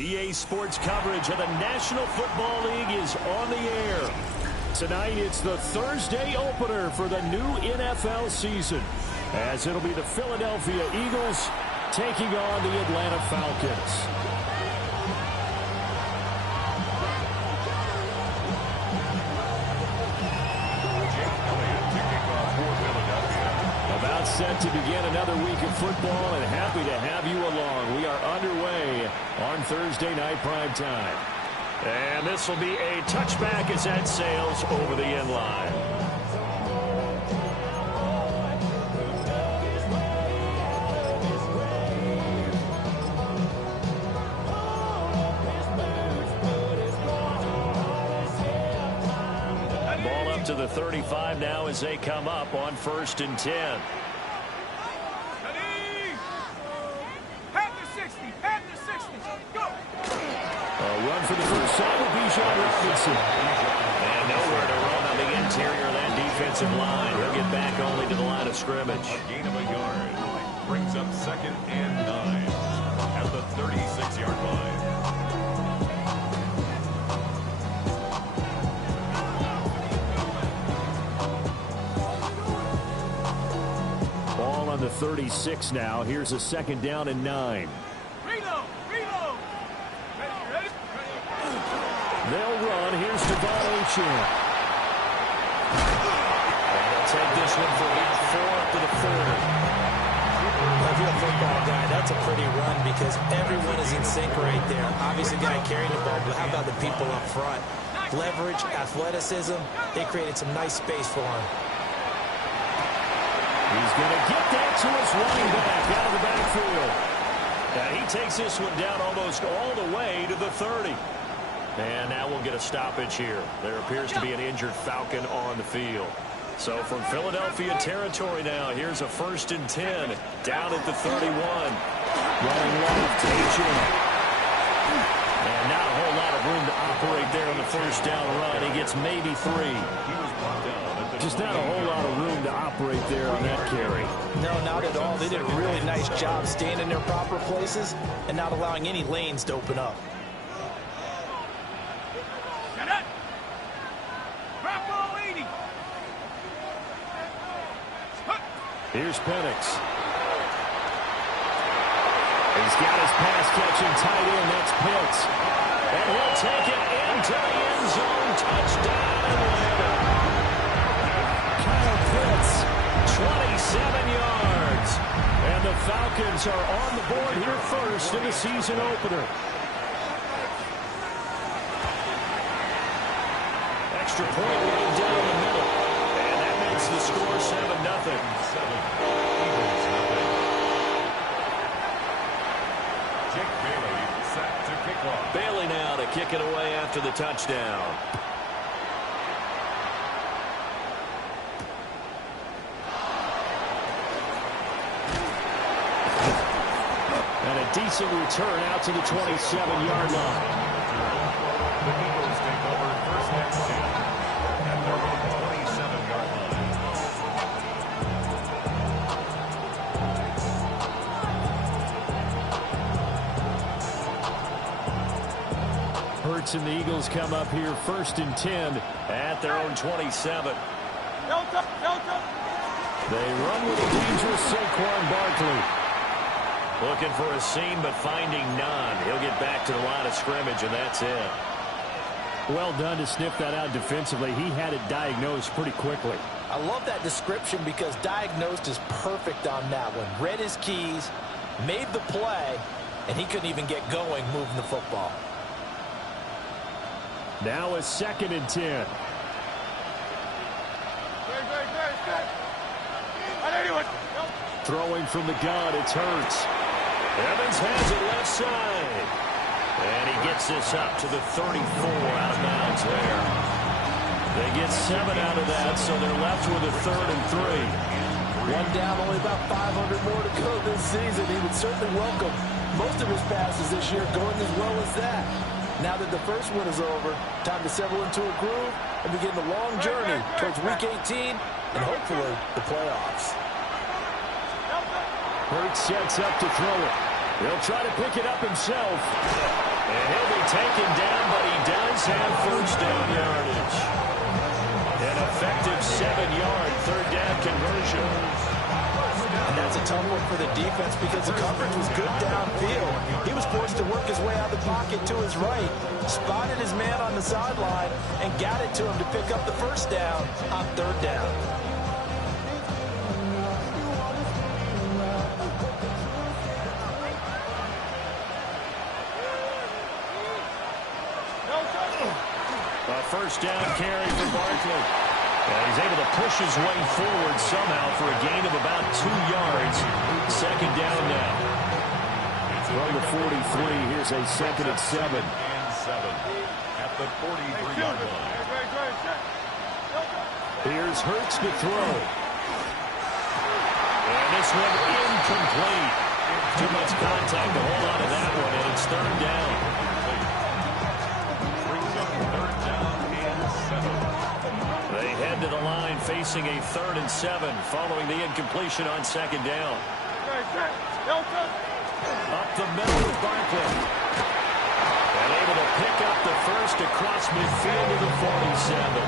EA Sports coverage of the National Football League is on the air. Tonight, it's the Thursday opener for the new NFL season, as it'll be the Philadelphia Eagles taking on the Atlanta Falcons. About set to begin another week of football, and happy to have you along. We are underway on Thursday night prime time. And this will be a touchback as that sails over the end line. Ball up to the 35 now as they come up on 1st and 10. Run for the first time with Bijan Robinson. And nowhere to run on the interior of that defensive line. He'll get back only to the line of scrimmage. A gain of a yard brings up 2nd and 9 at the 36-yard line. Ball on the 36 now. Here's a 2nd down and 9. They'll run. Here's Devon Achane. And they'll take this one for about 4 up to the 40. If you're a football guy, that's a pretty run because everyone is in sync right there. Obviously, the guy carrying the ball, but how about the people up front? Leverage, athleticism, they created some nice space for him. He's going to get that to his running back out of the backfield. And he takes this one down almost all the way to the 30. And now we'll get a stoppage here. There appears to be an injured Falcon on the field. So from Philadelphia territory now, here's a 1st and 10 down at the 31. Running left, Achane. And not a whole lot of room to operate there on the 1st down run. He gets maybe 3. Just not a whole lot of room to operate there on that carry. No, not at all. They did a really nice job staying in their proper places and not allowing any lanes to open up. Here's Penix. He's got his pass-catching tight end. That's Pitts. And he'll take it into the end zone. Touchdown, Atlanta. Kyle Pitts, 27 yards. And the Falcons are on the board here first in the season opener. Extra point right down the middle. And that makes the score 7-0. Bailey now to kick it away after the touchdown. And a decent return out to the 27-yard line. The Eagles take over 1st and 10 at their own 27-yard line. Hurts and the Eagles come up here 1st and 10 at their own 27. They run with a dangerous Saquon Barkley. Looking for a seam, but finding none. He'll get back to the line of scrimmage, and that's it. Well done to sniff that out defensively. He had it diagnosed pretty quickly. I love that description because diagnosed is perfect on that one. Read his keys, made the play, and he couldn't even get going moving the football. Now a 2nd and 10. Throwing from the gun, it's Hurts. Evans has it left side. And he gets this up to the 34 out of bounds there. They get 7 out of that, so they're left with a 3rd and 3. One down, only about 500 more to go this season. He would certainly welcome most of his passes this year going as well as that. Now that the first one is over, time to settle into a groove and begin the long journey towards Week 18 and hopefully the playoffs. Hurts sets up to throw it. He'll try to pick it up himself. And he'll be taken down, but he does have first down yardage. An effective 7-yard third down conversion. And that's a tough one for the defense because the coverage was good downfield. He was forced to work his way out of the pocket to his right, spotted his man on the sideline, and got it to him to pick up the first down on third down. A first down carry for Barkley. And he's able to push his way forward somehow for a gain of about 2 yards. Second down now. From the 43, here's a second and 7. At the 43-yard line. Here's Hurts to throw. And this one incomplete. Too much contact to hold on to that one, and it's third down. Brings up third down and 7. They head to the line facing a 3rd and 7 following the incompletion on second down. Up the middle with Barkley. And able to pick up the first across midfield to the 47.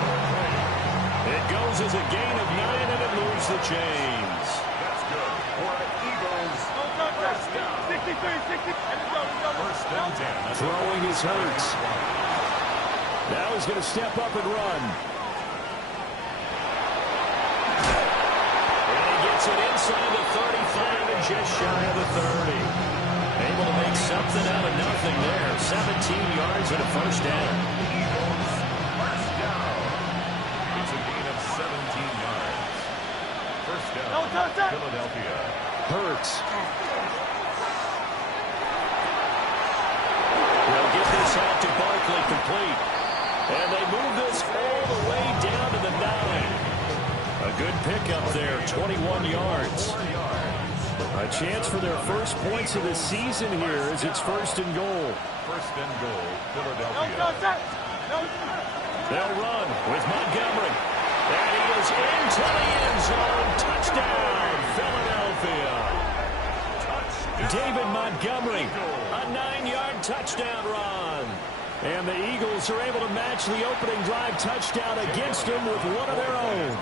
It goes as a gain of 9, and it moves the chains. That's good for the Eagles. First down. 63, 60. First and 10. Throwing his Hurts. Now he's going to step up and run. And he gets it inside the 35 and just shy of the 30. Able to make something out of nothing there. 17 yards and a first down. Eagles, first down. It's a gain of 17 yards. First down, Philadelphia. Hurts. They'll get this out to Barkley complete. And they move this all the way down to the 9. A good pickup there, 21 yards. A chance for their first points of the season here as it's first and goal. First and goal, Philadelphia. They'll run with Montgomery. And he is into the end zone. Touchdown, Philadelphia. David Montgomery, a 9-yard touchdown run. And the Eagles are able to match the opening drive touchdown against him with one of their own.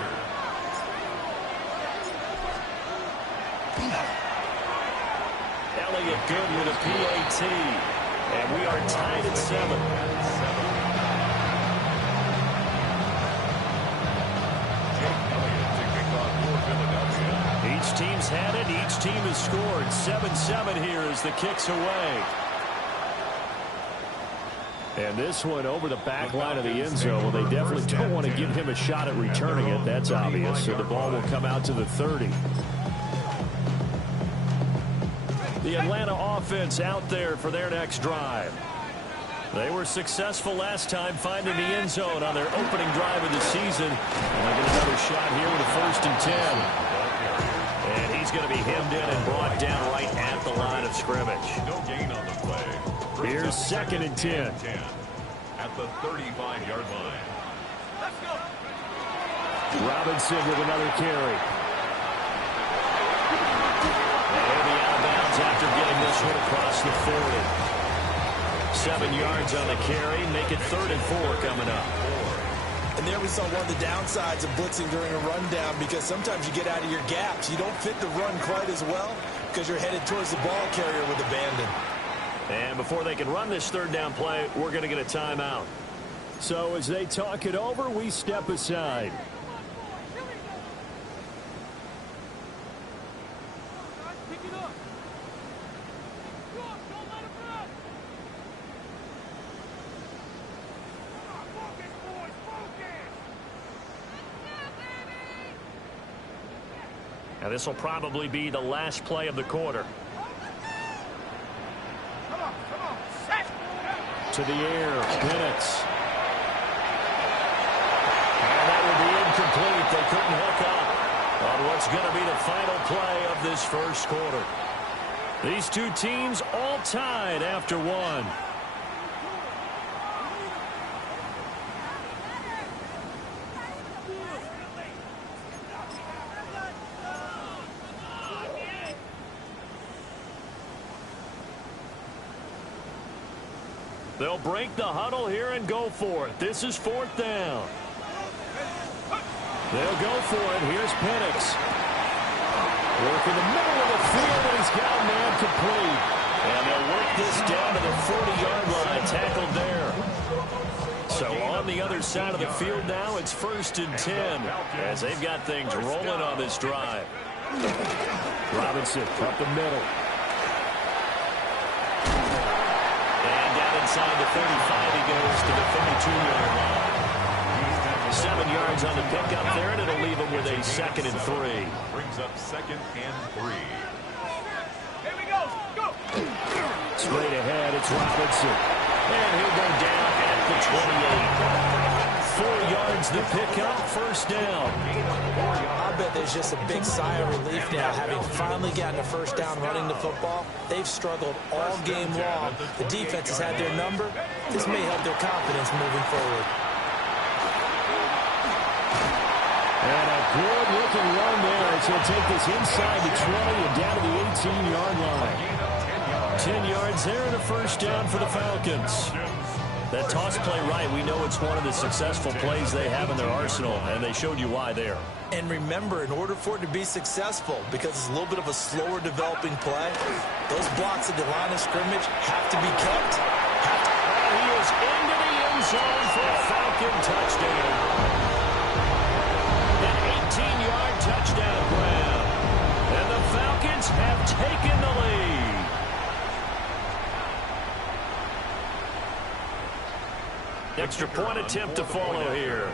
Elliott good with a PAT. And we are tied at 7. Each team's had it. Each team has scored. 7-7 here as the kick's away. And this one over the back line of the end zone. Well, they definitely don't want to give him a shot at returning it. That's obvious. So the ball will come out to the 30. The Atlanta offense out there for their next drive. They were successful last time finding the end zone on their opening drive of the season. And they get another shot here with a first and 10. And he's going to be hemmed in and brought down right at the line of scrimmage. No gain on the play. Here's second and 10. At the 35-yard line. Robinson with another carry. And he'll be out of bounds after getting this one across the 40. 7 yards on the carry. Make it 3rd and 4 coming up. And there we saw one of the downsides of blitzing during a rundown because sometimes you get out of your gaps. You don't fit the run quite as well because you're headed towards the ball carrier with abandon. And before they can run this third down play, we're going to get a timeout. So as they talk it over, we step aside. Now this will probably be the last play of the quarter. To the air, Bennett. And that will be incomplete. They couldn't hook up on what's going to be the final play of this first quarter. These two teams all tied after one. They'll break the huddle here and go for it. This is 4th down. They'll go for it. Here's Penix. Work in the middle of the field, and he's got a man complete. And they'll work this down to the 40-yard line. Tackled there. So on the other side of the field now, it's 1st and 10 as they've got things rolling on this drive. Robinson up the middle. And down inside the 35, he goes to the 32-yard line. 7 yards on the pickup there, and it'll leave him with a 2nd and 3. Brings up 2nd and 3. Here we go. Go. Straight ahead, it's Robinson. And he'll go down at the 28. 4 yards the pickup, 1st down. I bet there's just a big sigh of relief now, having finally gotten a 1st down running the football. They've struggled all game long. The defense has had their number. This may help their confidence moving forward. And a good-looking run there. It's going to take this inside the 20 and down to the 18-yard line. 10 yards there and a 1st down for the Falcons. That toss play right, we know it's one of the successful plays they have in their arsenal, and they showed you why there. And remember, in order for it to be successful, because it's a little bit of a slower developing play, those blocks at the line of scrimmage have to be kept. And he is into the end zone for a Falcon touchdown. An 18-yard touchdown grab. And the Falcons have taken the lead. Extra point attempt to follow here.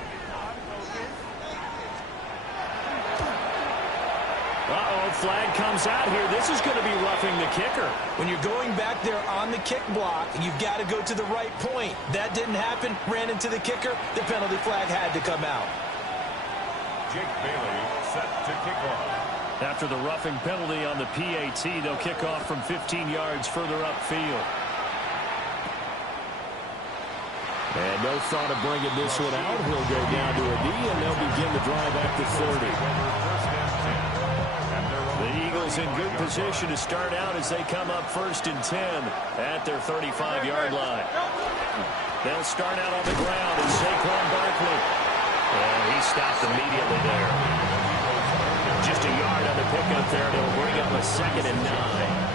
Uh-oh, flag comes out here. This is going to be roughing the kicker. When you're going back there on the kick block, you've got to go to the right point. That didn't happen. Ran into the kicker. The penalty flag had to come out. Jake Bailey set to kick off. After the roughing penalty on the PAT, they'll kick off from 15 yards further upfield. And no thought of bringing this one out. He'll go down to a knee, and they'll begin the drive at the 30. The Eagles in good position to start out as they come up 1st and 10 at their 35-yard line. They'll start out on the ground as Saquon Barkley. And he stopped immediately there. Just a yard on the pickup there, and it'll bring up a 2nd and 9.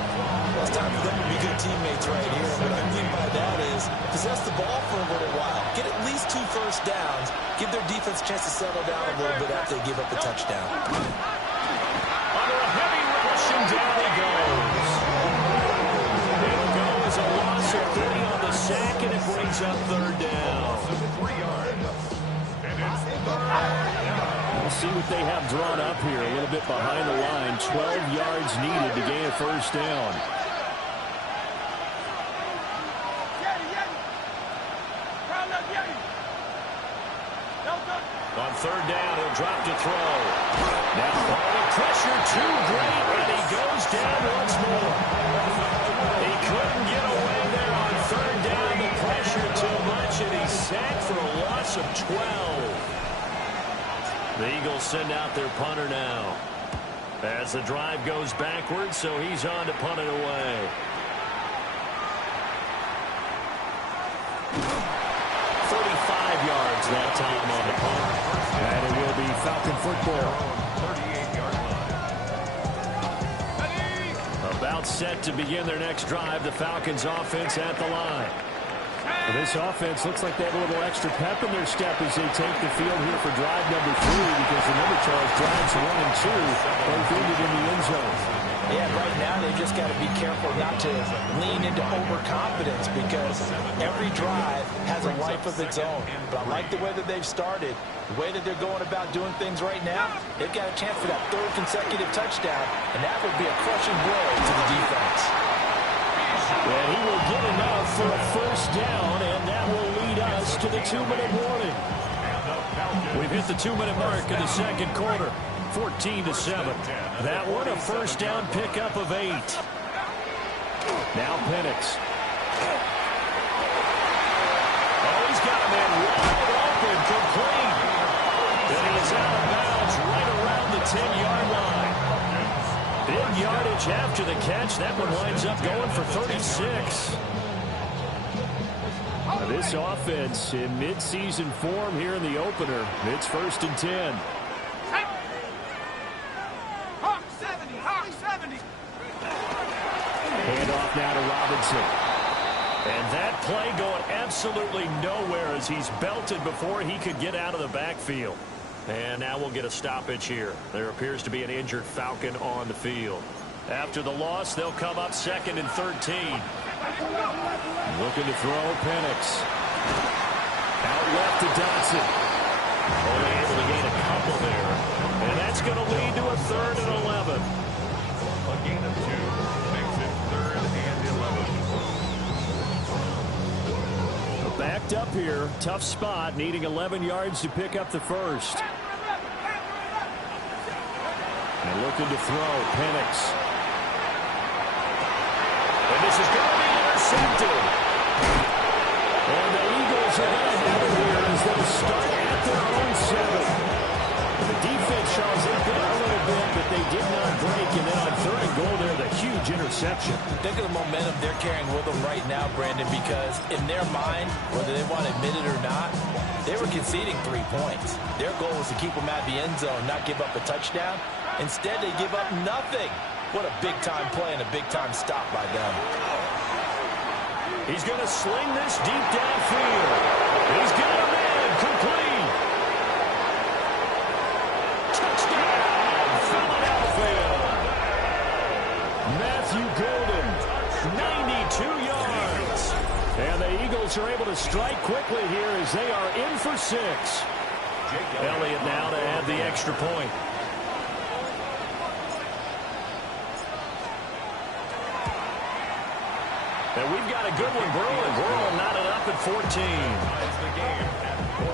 Well, it's time for them to be good teammates right here. What I mean by that is possess the ball for a little while. Get at least 2 first downs. Give their defense a chance to settle down a little bit after they give up the touchdown. Under a heavy rush, and down he goes. It'll go as a loss of 30 on the sack, and it brings up 3rd down. 3 yards. And it's 3rd down. We'll see what they have drawn up here. A little bit behind the line. 12 yards needed to gain a 1st down. On 3rd down, he'll drop to throw. Now all the pressure too great, and he goes down once more. He couldn't get away there on 3rd down. The pressure too much, and he's sacked for a loss of 12. The Eagles send out their punter now. As the drive goes backwards, so he's on to punt it away. 35 yards that time on the punt. And it will be Falcon football. 38-yard line. About set to begin their next drive, the Falcons offense at the line. Well, this offense looks like they have a little extra pep in their step as they take the field here for drive number 3, because remember, Charles, drives 1 and 2 both ended in the end zone. Yeah, right now they've just got to be careful not to lean into overconfidence, because every drive has a life of its own. But I like the way that they've started, the way that they're going about doing things right now. They've got a chance for that 3rd consecutive touchdown, and that would be a crushing blow to the defense. And he will get enough for a 1st down, and that will lead us to the 2-minute warning. We've hit the 2-minute mark in the 2nd quarter. 14-7. That one a 1st down pickup of 8. Now Penix. Oh, he's got a man wide open, complete. And he is out of bounds right around the 10-yard line. Big yardage after the catch. That one winds up going for 36. This offense in midseason form here in the opener. It's 1st and 10. Hawk 70, Hawk 70. Handoff now to Robinson. And that play going absolutely nowhere as he's belted before he could get out of the backfield. And now we'll get a stoppage here. There appears to be an injured Falcon on the field. After the loss, they'll come up 2nd and 13. Looking to throw, Penix. Out left to Dotson. Only able to gain a couple there. And that's going to lead to a 3rd and 11. A gain of 2 makes it 3rd and 11. Backed up here. Tough spot. Needing 11 yards to pick up the first. And looking to throw, Penix. And this is going to be intercepted. And the Eagles are going to have it here as they start at their own 7. The defense, Charles, they bit a little bit, but they did not break. And then on 3rd and goal there, the huge interception. Think of the momentum they're carrying with them right now, Brandon, because in their mind, whether they want to admit it or not, they were conceding 3 points. Their goal was to keep them at the end zone, not give up a touchdown. Instead, they give up nothing. What a big-time play and a big-time stop by them. He's going to sling this deep downfield. He's got a man complete. Touchdown, Philadelphia. Matthew Golden, 92 yards. and the Eagles are able to strike quickly here as they are in for 6. Elliott now to add the extra point. And we've got a good one brewing. We're all knotted up at 14. Ties the game at 14.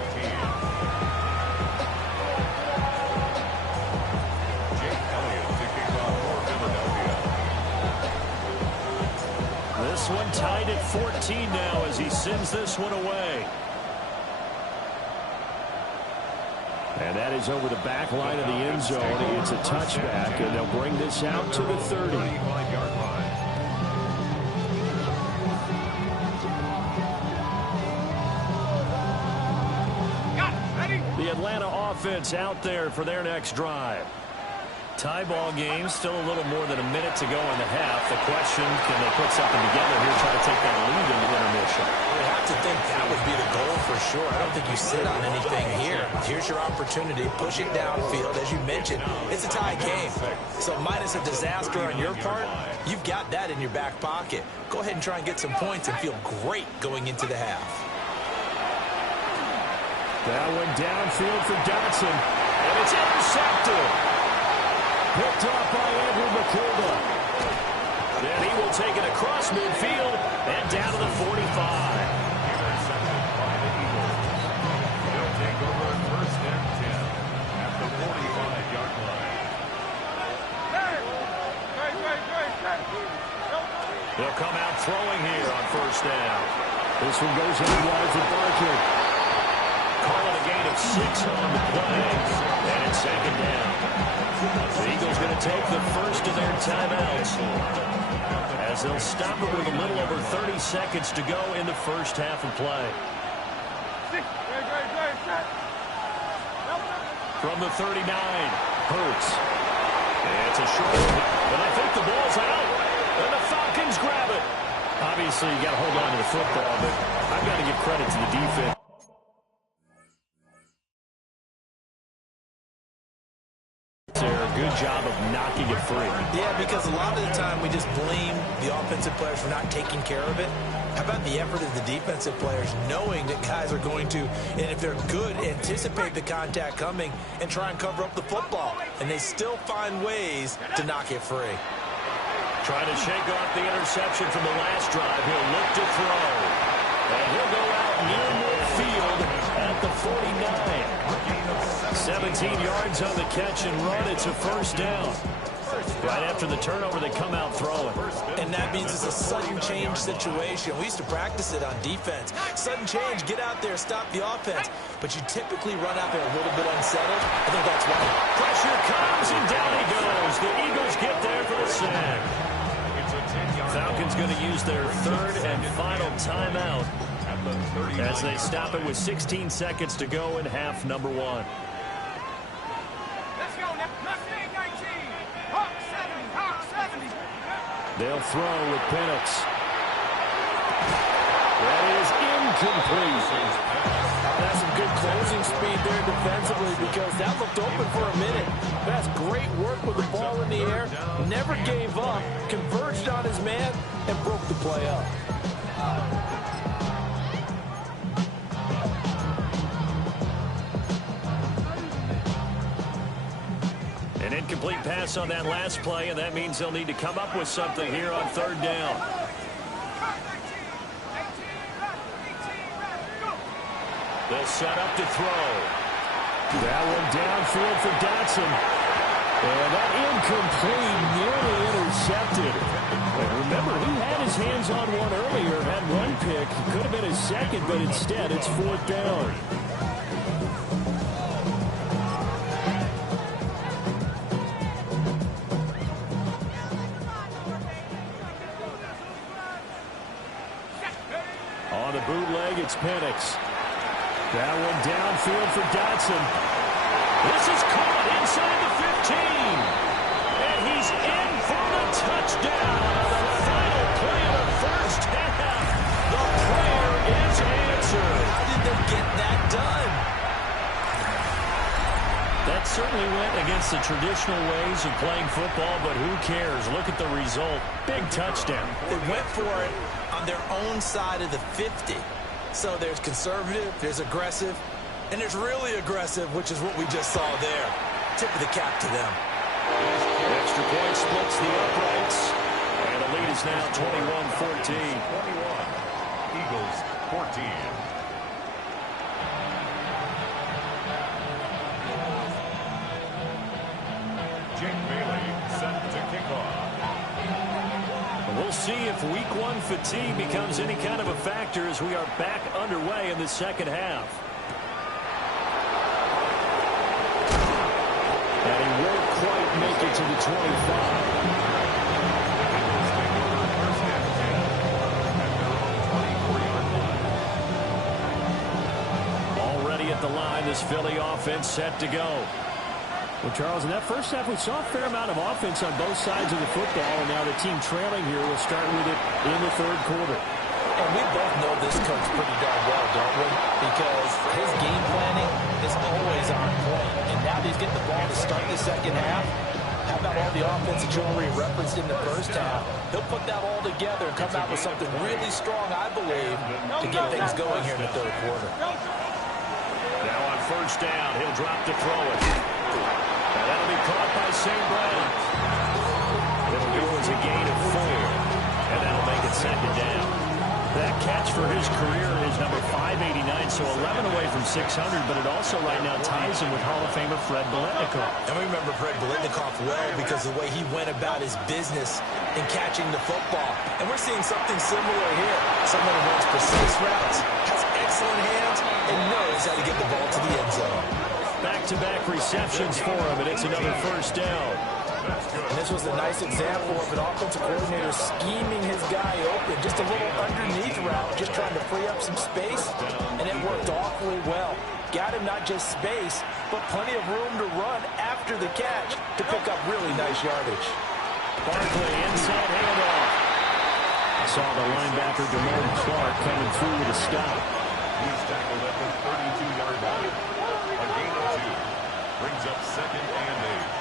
Jake Elliott to kick off for Philadelphia. This one tied at 14 now as he sends this one away. And that is over the back line of the end zone. It's a touchback, and they'll bring this out to the 30. 35-yard line. The Atlanta offense out there for their next drive. Tie ball game, still a little more than a minute to go in the half. The question, can they put something together here, try to take that lead into intermission? You have to think that would be the goal for sure. I don't think you sit on anything here. Here's your opportunity. Push it downfield. As you mentioned, it's a tie game. So minus a disaster on your part, you've got that in your back pocket. Go ahead and try and get some points and feel great going into the half. That one downfield for Dotson. And it's intercepted. Picked off by Andrew McCullough. Then he will take it across midfield and down to the 45. Intercepted by the Eagles. They'll take over at 1st and 10 at the 45-yard line. They'll come out throwing here on 1st down. This one goes in wide for Barker. Calling a gain of 6 on the play. And it's 2nd down. The Eagles going to take the first of their timeouts as they'll stop it with a little over 30 seconds to go in the first half of play. From the 39, Hurts. It's a short one, but I think the ball's out. And the Falcons grab it. Obviously, you got to hold on to the football, but I've got to give credit to the defense. Good job of knocking it free. Yeah, because a lot of the time we just blame the offensive players for not taking care of it. How about the effort of the defensive players knowing that guys are going to, and if they're good, anticipate the contact coming and try and cover up the football. And they still find ways to knock it free. Trying to shake off the interception from the last drive. He'll look to throw. And he'll go out near midfield at the 49. 17 yards on the catch and run. It's a 1st down. Right after the turnover, they come out throwing. And that means it's a sudden change situation. We used to practice it on defense. Sudden change, get out there, stop the offense. But you typically run out there a little bit unsettled. I think that's why. Pressure comes, and down he goes. The Eagles get there for the sack. It's a 10-yard Falcons going to use their 3rd and final timeout at the 39. As they stop it with 16 seconds to go in half number one. Let's go now. Let's go, 19. Hawk 70. Hawk 70. They'll throw with Penix. That is incomplete. That's some good closing speed there defensively because that looked open for a minute. That's great work with the ball in the air. Never gave up, converged on his man, and broke the play up. An incomplete pass on that last play, and that means they'll need to come up with something here on third down. They'll set up to throw. That one downfield for Dotson. And that incomplete, nearly intercepted. And remember, he had his hands on one earlier, had one pick. Could have been his second, but instead it's fourth down. On the bootleg, it's Penix. That one downfield for Dotson. This is caught inside the 15. And he's in for the touchdown. The final play of the first half. The prayer is answered. How did they get that done? That certainly went against the traditional ways of playing football, but who cares? Look at the result. Big touchdown. They went for it on their own side of the 50. So there's conservative, there's aggressive, and there's really aggressive, which is what we just saw there. Tip of the cap to them. Extra point splits the uprights. And the lead is now 21-14. 21. Eagles 14. Jake Bailey set to kick off. We'll see if week one fatigue becomes any kind of a factor as we are back underway in the second half. And he won't quite make it to the 25. Already at the line, this Philly offense set to go. Well, Charles, in that first half, we saw a fair amount of offense on both sides of the football, and now the team trailing here will start with it in the third quarter. And we both know this coach pretty darn well, don't we? Because his game planning is always on point. And now he's getting the ball to start the second half. How about all the offense that you already referenced in the first half? He'll put that all together and come out with something really strong, I believe, to get things going here in the third quarter. Now on first down, he'll drop to throw it. And that'll be caught by St. Brown. It'll go as a gain of 4. And that'll make it second down. That catch for his career is number 589, so 11 away from 600, but it also right now ties him with Hall of Famer Fred Biletnikoff. And we remember Fred Biletnikoff well because of the way he went about his business in catching the football. And we're seeing something similar here. Someone who runs precise routes, has excellent hands, and knows how to get the ball to the end zone. Back-to-back receptions for him, and it's another first down. And this was a nice example of an offensive coordinator scheming his guy open. Just a little underneath route, just trying to free up some space, and it worked awfully well. Got him not just space, but plenty of room to run after the catch to pick up really nice yardage. Barkley, inside handoff. Saw the linebacker Damone Clark coming through with a stop. He's tackled at the 32-yard line. A gain of 2. Brings up second and 8.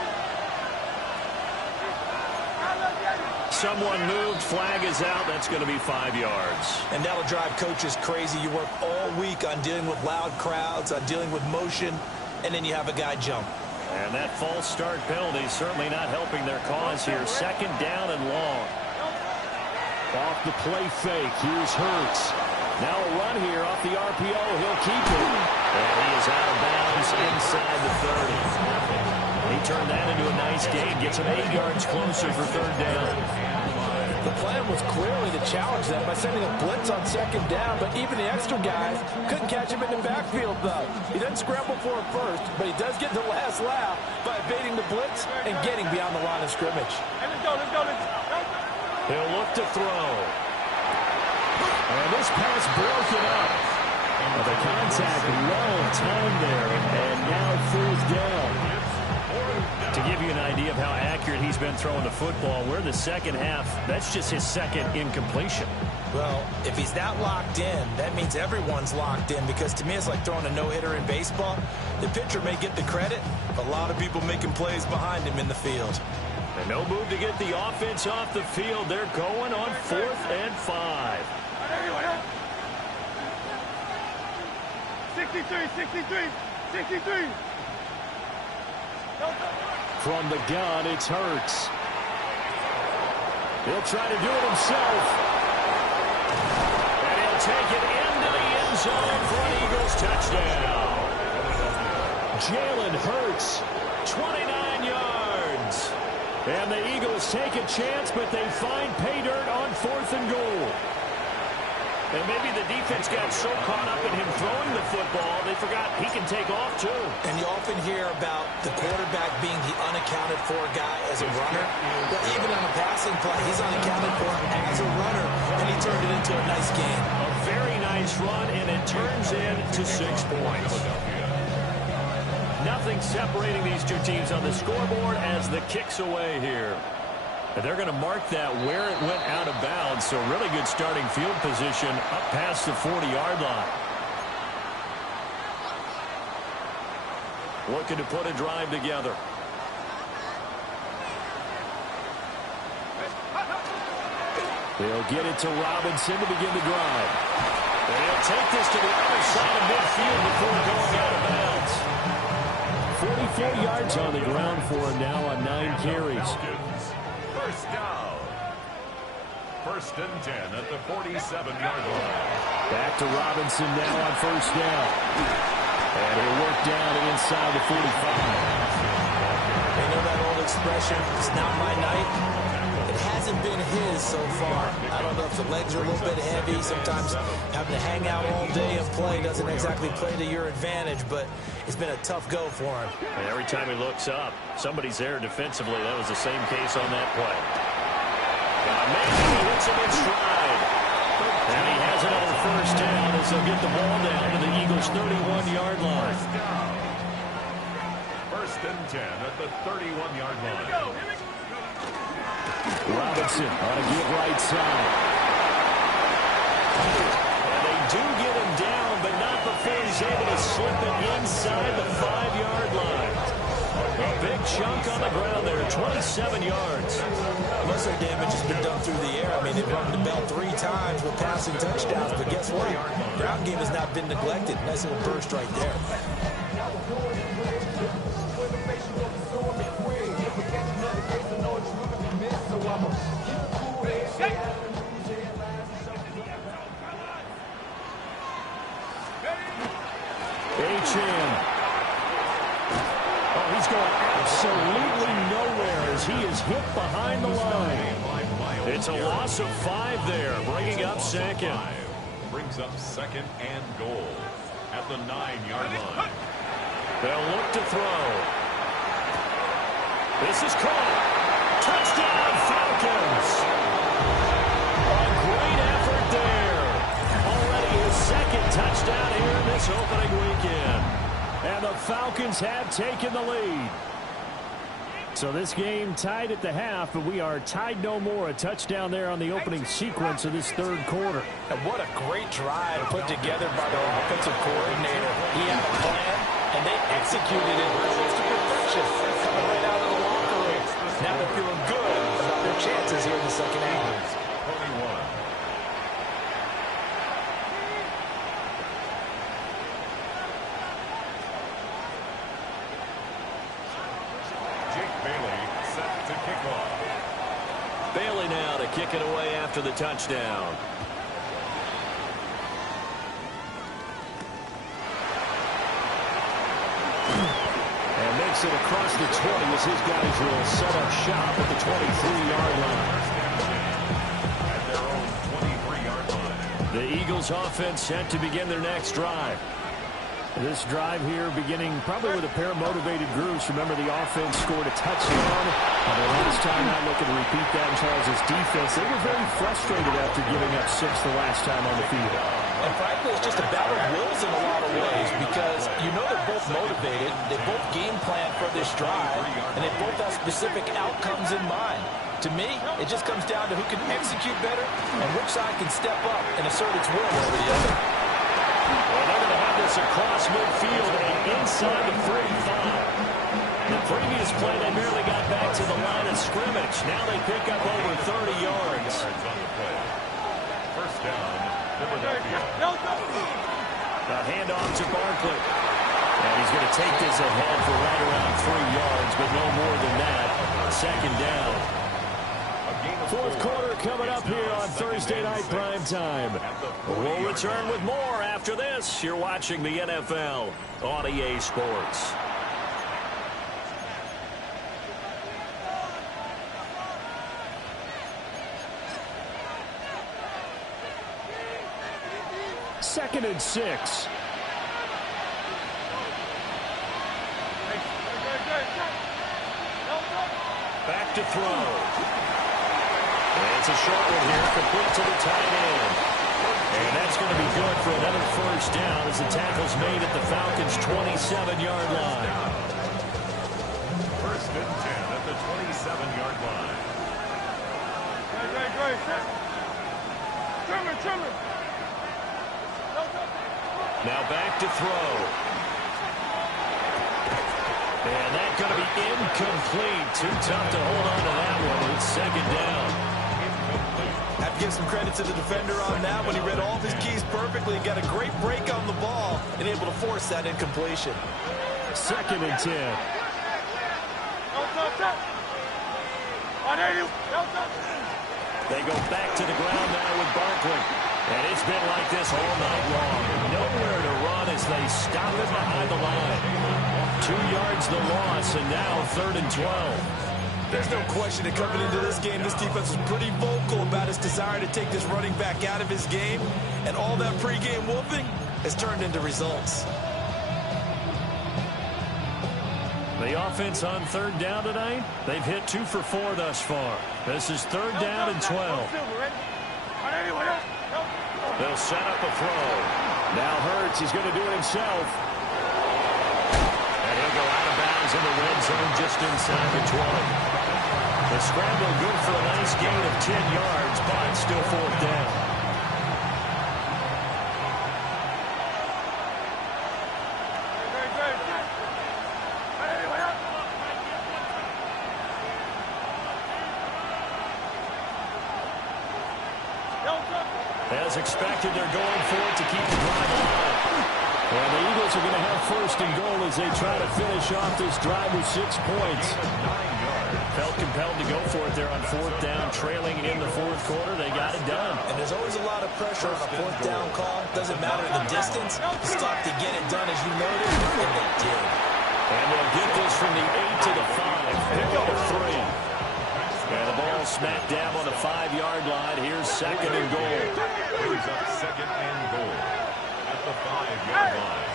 Someone moved, flag is out. That's going to be 5 yards. And that'll drive coaches crazy. You work all week on dealing with loud crowds, on dealing with motion, and then you have a guy jump. And that false start penalty certainly not helping their cause here. Second down and long. Off the play fake, here's Hurts. Now a run here off the RPO. He'll keep it. And he is out of bounds inside the 30. He turned that into a nice gain. Gets him 8 yards closer for third down. The plan was clearly to challenge them by sending a blitz on second down, but even the extra guys couldn't catch him in the backfield, though. He doesn't scramble for it first, but he does get the last laugh by evading the blitz and getting beyond the line of scrimmage. Hey, let's go. He'll look to throw. And this pass broken up. The contact well timed there, and now 4th down. To give you an idea of how accurate he's been throwing the football, we're in the second half. That's just his second incompletion. Well, if he's not locked in, that means everyone's locked in, because to me it's like throwing a no-hitter in baseball. The pitcher may get the credit, but a lot of people making plays behind him in the field. And no move to get the offense off the field. They're going on 4th and 5. 63. From the gun, it's Hurts. He'll try to do it himself. And he'll take it into the end zone for an Eagles touchdown. Jalen Hurts, 29 yards. And the Eagles take a chance, but they find pay dirt on 4th and goal. And maybe the defense got so caught up in him throwing the football, they forgot he can take off, too. And you often hear about the quarterback being the unaccounted for guy as a runner. But even on a passing play, he's unaccounted for as a runner, and he turned it into a nice game. A very nice run, and it turns into 6 points. Nothing separating these two teams on the scoreboard as the kick's away here. And they're going to mark that where it went out of bounds, so really good starting field position up past the 40-yard line. Looking to put a drive together. They'll get it to Robinson to begin the drive. And he'll take this to the other side of midfield before going out of bounds. 44 yards on the ground for him now on 9 carries. First down. 1st and 10 at the 47-yard line. Back to Robinson now on 1st down. And he'll work down inside the 45. You know that old expression, it's not my night? It hasn't been his so far. I don't know if the legs are a little bit heavy. Sometimes having to hang out all day and play doesn't exactly play to your advantage, but it's been a tough go for him. And every time he looks up, somebody's there defensively. That was the same case on that play. Maybe he hits him in stride. And he has another 1st down as they'll get the ball down to the Eagles' 31-yard line. 1st and 10 at the 31-yard line. Robinson on a get right side. And they do get him down, but not before he's able to slip it inside the 5-yard line. A big chunk on the ground there, 27 yards. Most of their damage has been done through the air. I mean, they've rung the bell 3 times with passing touchdowns, but guess what? Ground game has not been neglected. Nice little burst right there. Achane. Oh, he's going absolutely nowhere as he is hit behind the line. It's a loss of 5 there, bringing up 2nd. Brings up 2nd and goal at the 9-yard line. They'll look to throw. This is caught. Touchdown, Falcons. A great effort there. Already his 2nd touchdown here in this opening weekend. And the Falcons have taken the lead. So this game tied at the half, but we are tied no more. A touchdown there on the opening sequence of this 3rd quarter. And what a great drive put together by their offensive coordinator. He had a plan, and they executed it almost to perfection. Coming right out of the locker room. Now they're feeling good about their chances here in the 2nd half. 21. Bailey now to kick it away after the touchdown. And makes it across the 20 as his guys will set up shop at the 23-yard line. At their own 23-yard line. The Eagles offense set to begin their next drive. This drive here beginning probably with a pair of motivated groups. Remember, the offense scored a touchdown. The last time out, looking to repeat that in Charles' defense. They were very frustrated after giving up 6 the last time on the field. And frankly, it's just a battle of wills in a lot of ways because you know they're both motivated. They both game plan for this drive, and they both have specific outcomes in mind. To me, it just comes down to who can execute better and which side can step up and assert its will over the other. Well, they're going to have this across midfield and inside the 35. The previous play, they barely got back to the line of scrimmage. Now they pick up over 30 yards. First down, Philadelphia. The handoff to Barkley. And he's going to take this ahead for right around 3 yards, but no more than that. Second down. Fourth quarter coming up here on Thursday Night Prime Time. We'll return with more after this. You're watching the NFL on EA Sports. Second and 6. Back to throw. And it's a short one here, complete to the tight end. And that's going to be good for another first down as the tackle's made at the Falcons' 27-yard line. First and 10 at the 27-yard line. Now back to throw. And that's going to be incomplete. Too tough to hold on to that one. It's second down. Have to give some credit to the defender on that when he read all of his keys perfectly, got a great break on the ball, and able to force that incompletion. Second and 10. They go back to the ground now with Barkley. And it's been like this all night long. Nowhere to run as they stop it behind the line. 2 yards the loss, and now third and 12. There's no question that coming into this game, this defense was pretty vocal about its desire to take this running back out of his game. And all that pregame whooping has turned into results. The offense on third down tonight, they've hit 2 for 4 thus far. This is third down and 12. They'll set up a throw. Now Hurts, he's going to do it himself. And he'll go out of bounds in the red zone just inside the 20. The scramble good for a nice gain of 10 yards, but still fourth down. As expected, they're going for it to keep the drive alive. And the Eagles are going to have first and goal as they try to finish off this drive with 6 points. Felt compelled to go for it there on fourth down, trailing in the fourth quarter. They got it done. And there's always a lot of pressure on a fourth down call. Doesn't matter the distance. Stop to get it done as you noted, and they did. And they'll get this from the 8 to the 5. Pick up a 3. And the ball smack dab on the 5-yard line. Here's second and goal. Brings up second and goal at the 5-yard line.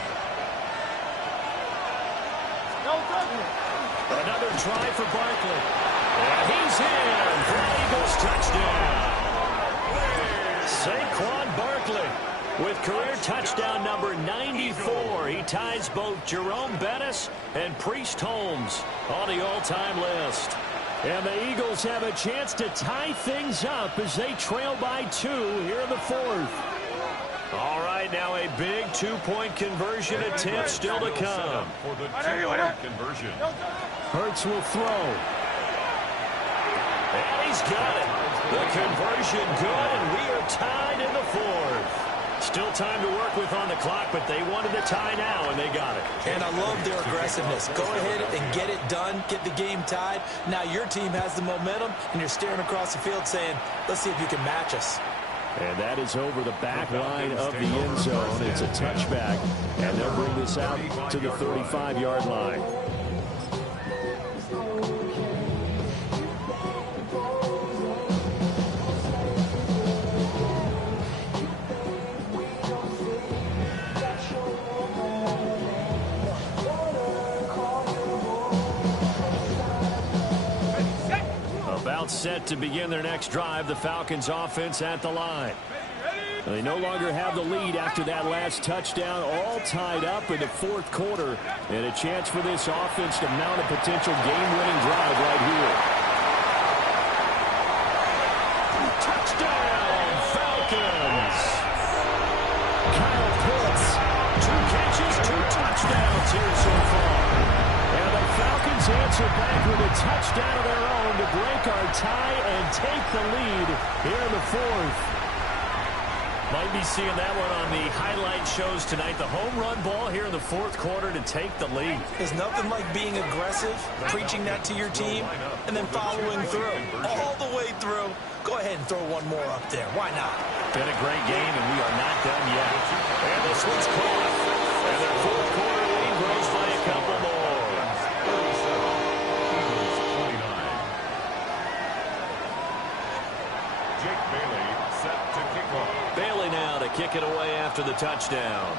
Another try for Barkley. And he's in for an Eagles touchdown. Saquon Barkley with career touchdown number 94. He ties both Jerome Bettis and Priest Holmes on the all-time list. And the Eagles have a chance to tie things up as they trail by 2 here in the fourth. All right, now a big 2-point conversion attempt still to come. For the 2-point conversion. Hurts will throw. And he's got it. The conversion good, and we are tied in the fourth. Still time to work with on the clock, but they wanted the tie now, and they got it. And I love their aggressiveness. Go ahead and get it done, get the game tied. Now your team has the momentum, and you're staring across the field saying, let's see if you can match us. And that is over the back line of the end zone. It's a touchback, and they'll bring this out to the 35-yard line. set to begin their next drive. The Falcons offense at the line. They no longer have the lead after that last touchdown, all tied up in the fourth quarter, and a chance for this offense to mount a potential game-winning drive right here. Touchdown, Falcons! Kyle Pitts, 2 catches, 2 touchdowns here so far. And the Falcons answer back with a touchdown of their own to break our tie and take the lead here in the fourth. Might be seeing that one on the highlight shows tonight. The home run ball here in the fourth quarter to take the lead. There's nothing like being aggressive, preaching that to your team, and then following through. All the way through. Go ahead and throw one more up there. Why not? Been a great game, and we are not done yet. And this one's caught. And their fourth quarter lead grows by a couple more. Jake Bailey set to kick off. Bailey now to kick it away after the touchdown.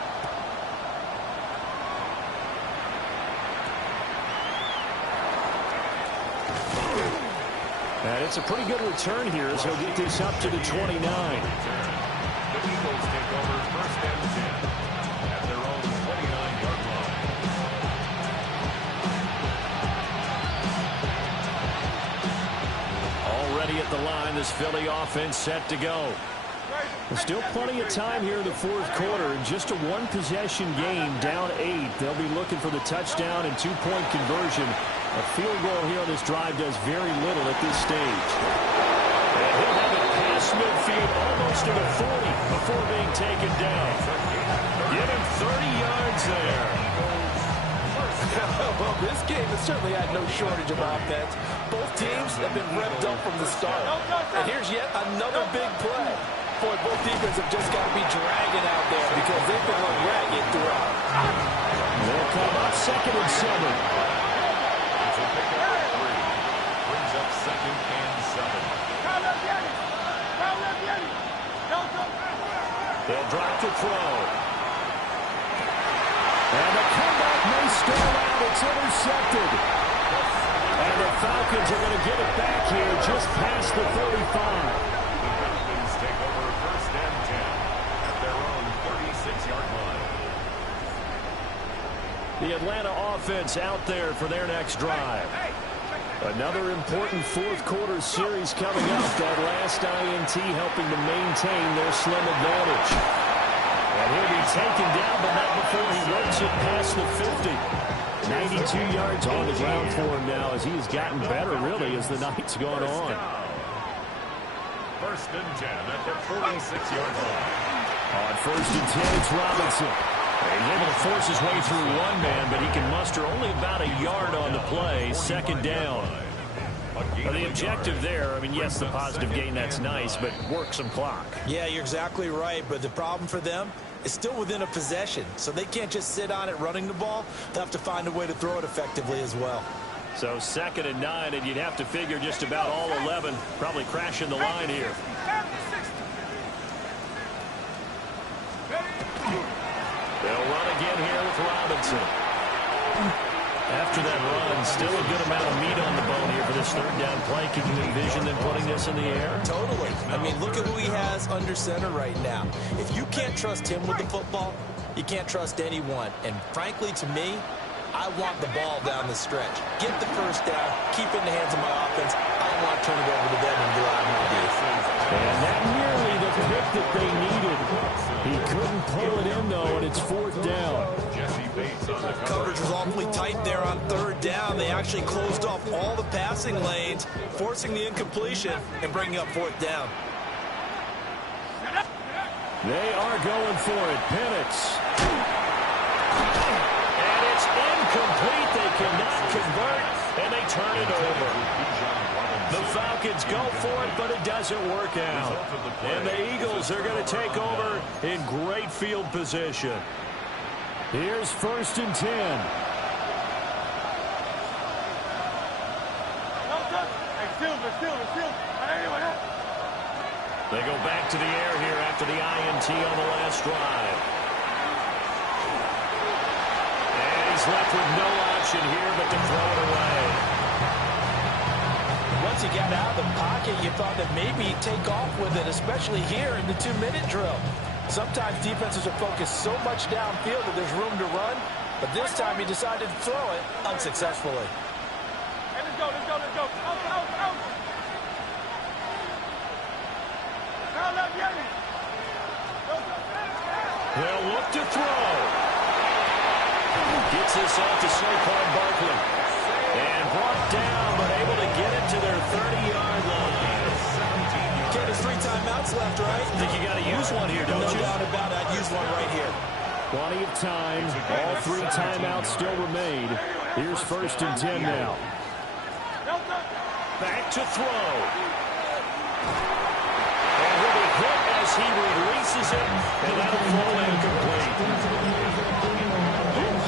And it's a pretty good return here as he'll get this up to the 29. The Eagles take over first and 10 at their own 29-yard line. Already at the line, this Philly offense set to go. There's still plenty of time here in the fourth quarter. Just a one-possession game, down 8. They'll be looking for the touchdown and 2-point conversion. A field goal here on this drive does very little at this stage. And he'll have it past midfield almost to the 40 before being taken down. Give him 30 yards there. Well, this game has certainly had no shortage of offense. Both teams have been revved up from the start. And here's yet another big play. Boy, both defenses have just got to be dragging out there because they've been on ragged throughout. They'll come up 2nd and 7. It's a pickup of 3. Brings up 2nd and 7. They'll drop to throw. And the comeback may stall out. It's intercepted. And the Falcons are going to get it back here just past the 35. Take over first and 10 at their own 36-yard line. The Atlanta offense out there for their next drive. Another important fourth quarter series coming up. That last INT helping to maintain their slim advantage. And he'll be taken down, but not before he works it past the 50. 92 yards on the ground for him now as he has gotten better, really, as the night's gone on. First and 10 at the 46-yard line. On first and 10, it's Robinson. He's able to force his way through one man, but he can muster only about a yard on the play. 2nd down. The objective there, I mean, yes, the positive gain, that's nice, but work some clock. Yeah, you're exactly right, but the problem for them is still within a possession, so they can't just sit on it running the ball. They'll have to find a way to throw it effectively as well. So 2nd and 9, and you'd have to figure just about all 11 probably crashing the line here. They'll run again here with Robinson. After that run, still a good amount of meat on the bone here for this 3rd down play. Can you envision them putting this in the air? Totally. I mean, look at who he has under center right now. If you can't trust him with the football, you can't trust anyone. And frankly, to me, I want the ball down the stretch. Get the first down, keep it in the hands of my offense. I don't want to turn it over to them and rely on my defense. And that nearly the pick that they needed. He couldn't pull it in, though, and it's 4th down. Jesse Bates on the Coverage was awfully tight there on 3rd down. They actually closed off all the passing lanes, forcing the incompletion and bringing up 4th down. They are going for it. Penix. And it's incomplete. They cannot convert, and they turn it over. The Falcons go for it, but it doesn't work out. And the Eagles are going to take over in great field position. Here's 1st and 10. They go back to the air here after the INT on the last drive. And he's left with no option here but to throw it away. once he got out of the pocket, you thought that maybe he'd take off with it, especially here in the 2-minute drill. Sometimes defenses are focused so much downfield that there's room to run, but this time he decided to throw it unsuccessfully. Hey, let's go, let's go, let's go. Out. Now left, Yanni. They'll look to throw. Gets this off to Saquon Barkley. And brought down, but able to get it to their 30-yard line. Okay, there's 3 timeouts left, right? I think you got to use one here, don't you? No doubt about it. I'd use one right here. Plenty of time. All 3 timeouts still remain. Here's 1st and 10 now. Back to throw. And he'll be hit as he releases it, and that'll fall incomplete.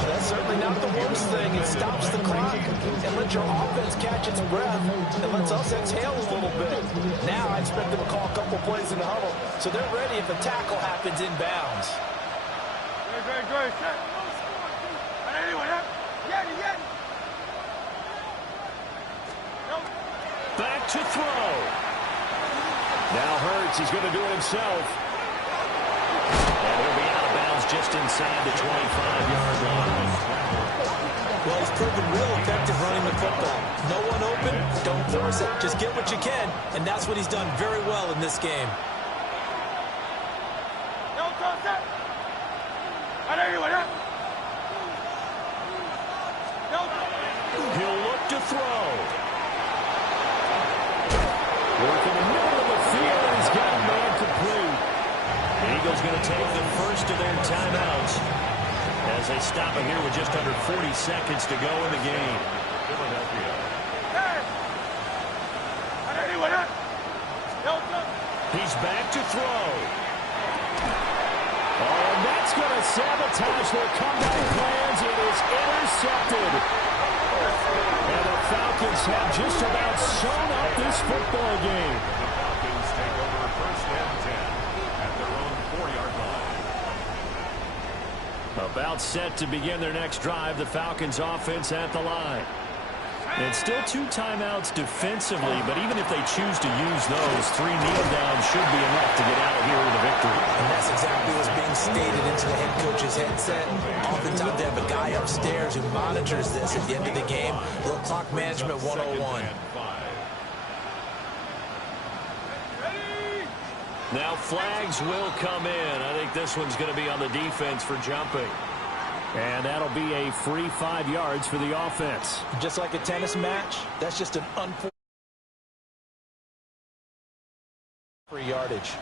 That's certainly not the worst thing. It stops the clock and lets your offense catch its breath and lets us exhale a little bit. Now I expect them to call a couple plays in the huddle so they're ready if a tackle happens inbounds. Great. Set. Back to throw. Now Hurts is going to do it himself. And he'll be out of bounds just inside the 25-yard line. Well, he's proven real effective running the football. No one open, don't force it. Just get what you can, and that's what he's done very well in this game. He'll look to throw. Work in the middle of the field, and he's got a man complete. The Eagles going to take the first of their timeouts as they stop it here with just under 40 seconds to go in the game. He's back to throw. Oh, and that's going to sabotage their comeback plans. It is intercepted. And the Falcons have just about sewn up this football game. The Falcons take over 1st and 10 at their own 4-yard line. About set to begin their next drive, the Falcons offense at the line. And still 2 timeouts defensively, but even if they choose to use those, 3 kneel downs should be enough to get out of here with a victory. And that's exactly what's being stated into the head coach's headset. Oftentimes they have a guy upstairs who monitors this at the end of the game. A little clock management 101. Now flags will come in. I think this one's going to be on the defense for jumping. And that'll be a free 5 yards for the offense. Just like a tennis match, that's just an unfortunate free yardage.